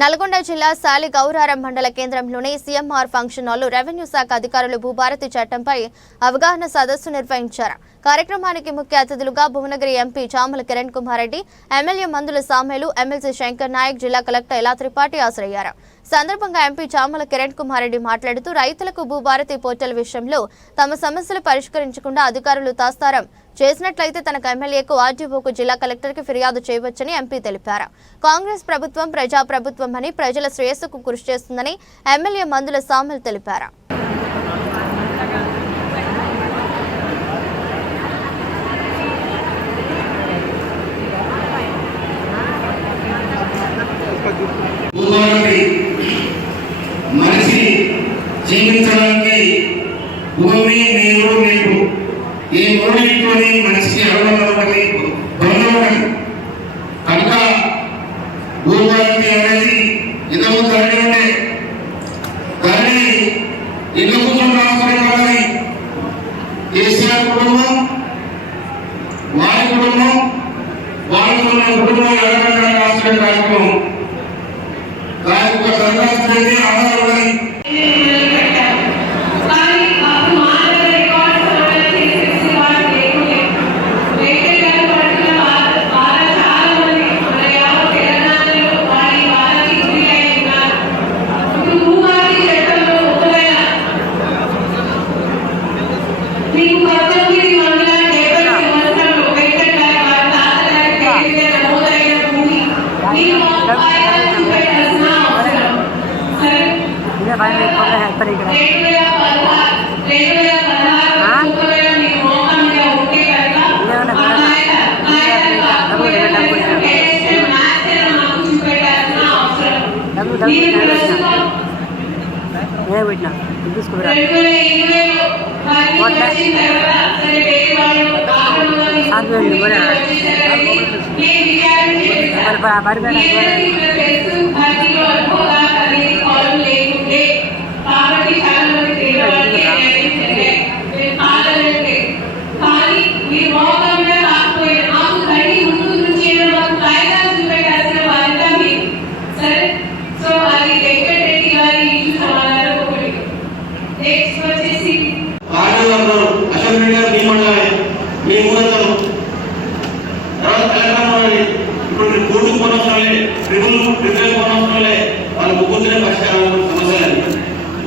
నల్గొండ జిల్లా సాలి గౌరారం మండల కేంద్రంలోని సీఎంఆర్ ఫంక్షన్ హాల్లో రెవెన్యూ శాఖ అధికారులు భూభారతి చట్టంపై అవగాహన సదస్సు నిర్వహించారు. కార్యక్రమానికి ముఖ్య అతిథులుగా Bhuvanagiri MP Chamala Kiran Kumar Reddy MLA Mandula Samelu MLC Shankar Naik జిల్లా కలెక్టర్ ఇలా త్రిపాఠి హాజరయ్యారు. సందర్భంగా ఎంపీ చామల కిరణ్ కుమార్ రెడ్డి మాట్లాడుతూ రైతులకు భూభారతి పోర్టల్ విషయంలో తమ సమస్యలు పరిష్కరించకుండా అధికారులు తాస్తారం. చేసినట్లయితే తనకు ఎమ్మెల్యేకు ఆర్డీఓకు జిల్లా కలెక్టర్కి ఫిర్యాదు చేయవచ్చని ఎంపీ తెలిపారు. కాంగ్రెస్ ప్రభుత్వం ప్రజా ప్రభుత్వం అని ప్రజల శ్రేయస్సుకు కృషి చేస్తుందని ఎమ్మెల్యే మందుల సామల్ తెలిపారు. జీవించడానికి భూమి నీరు నీరు. ఈ మూడింటిని మనిషికి అనుబంధం పొందవడం కనుక భూగోళానికి అనేది ఇదము ధరణి ఉండే ధరణి ఇల్లు కూర్చొని రాసుకునే కేసీఆర్ కుటుంబం వారి కుటుంబం వారి కుటుంబం ఎవరైనా రాసుకునే కార్యక్రమం దాని యొక్క సందర్శన ఆధారం ಬಾಯಿ ಇಟ್ಕೊಂಡ್ರೆ ಹೇಳ್ತಾರೆ ಈ ಕಡೆ ಹೇಳ್ಬಿಟ್ನಾ ಬಿಡಿಸ್ಕೊಬಿಡ ಅದು ಹೇಳಿ ಬರ ಬರ್ಬೇಡ మీ ఊరందరూ తర్వాత తెలంగాణ ఇప్పుడు మీరు కోర్టుకు పోనవసరం ట్రిబుల్ పోనవసరం వాళ్ళు ముగ్గురునే పరిష్కారం సమస్యలని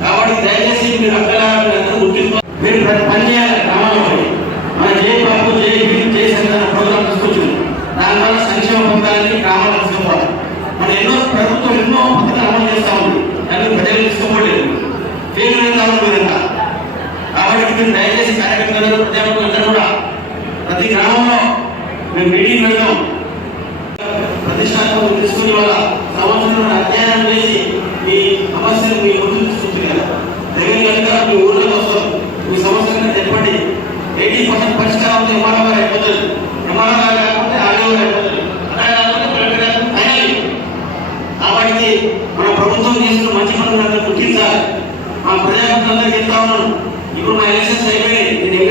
కాబట్టి దయచేసి మీరు అక్కడ గుర్తింపు మీరు పని చేయాలి మన జై బాబు జై భీమ్ జై సంఘాల ప్రోగ్రాం తీసుకొచ్చింది. దానివల్ల సంక్షేమ తీసుకోవాలి మన ఎన్నో ప్రభుత్వం ఎన్నో పథకాలు అమలు ఉంది. కానీ ప్రజలు ఫెయిల్ కాబట్టి మీరు దయచేసి కార్యకర్తలు ప్రతి గ్రామంలో మేము మీటింగ్ పెడతాం. ప్రతిష్టాత్మకం తీసుకుని వాళ్ళ సంవత్సరం అధ్యయనం చేసి మీ సమస్యను మీ ముందు తీసుకొచ్చింది కదా. దగ్గర కనుక మీ ఊళ్ళో వస్తాం మీ సమస్యలను చెప్పండి ఎయిటీ పర్సెంట్ పరిష్కారం అవుతుంది ఎంఆర్ఓ గారు అయిపోతుంది ఎంఆర్ఓ గారు కాకపోతే ఆర్డీఓ గారు అయిపోతుంది అలా కాకపోతే కలెక్టర్ గారు ఫైనల్. కాబట్టి మన ప్రభుత్వం చేసిన మంచి పనులను గుర్తించాలి. మా ప్రజాప్రతినిధులందరికీ చెప్తా ఉన్నాను. ఇప్పుడు మా ఎలక్షన్స్ అయిపోయినాయి. నేను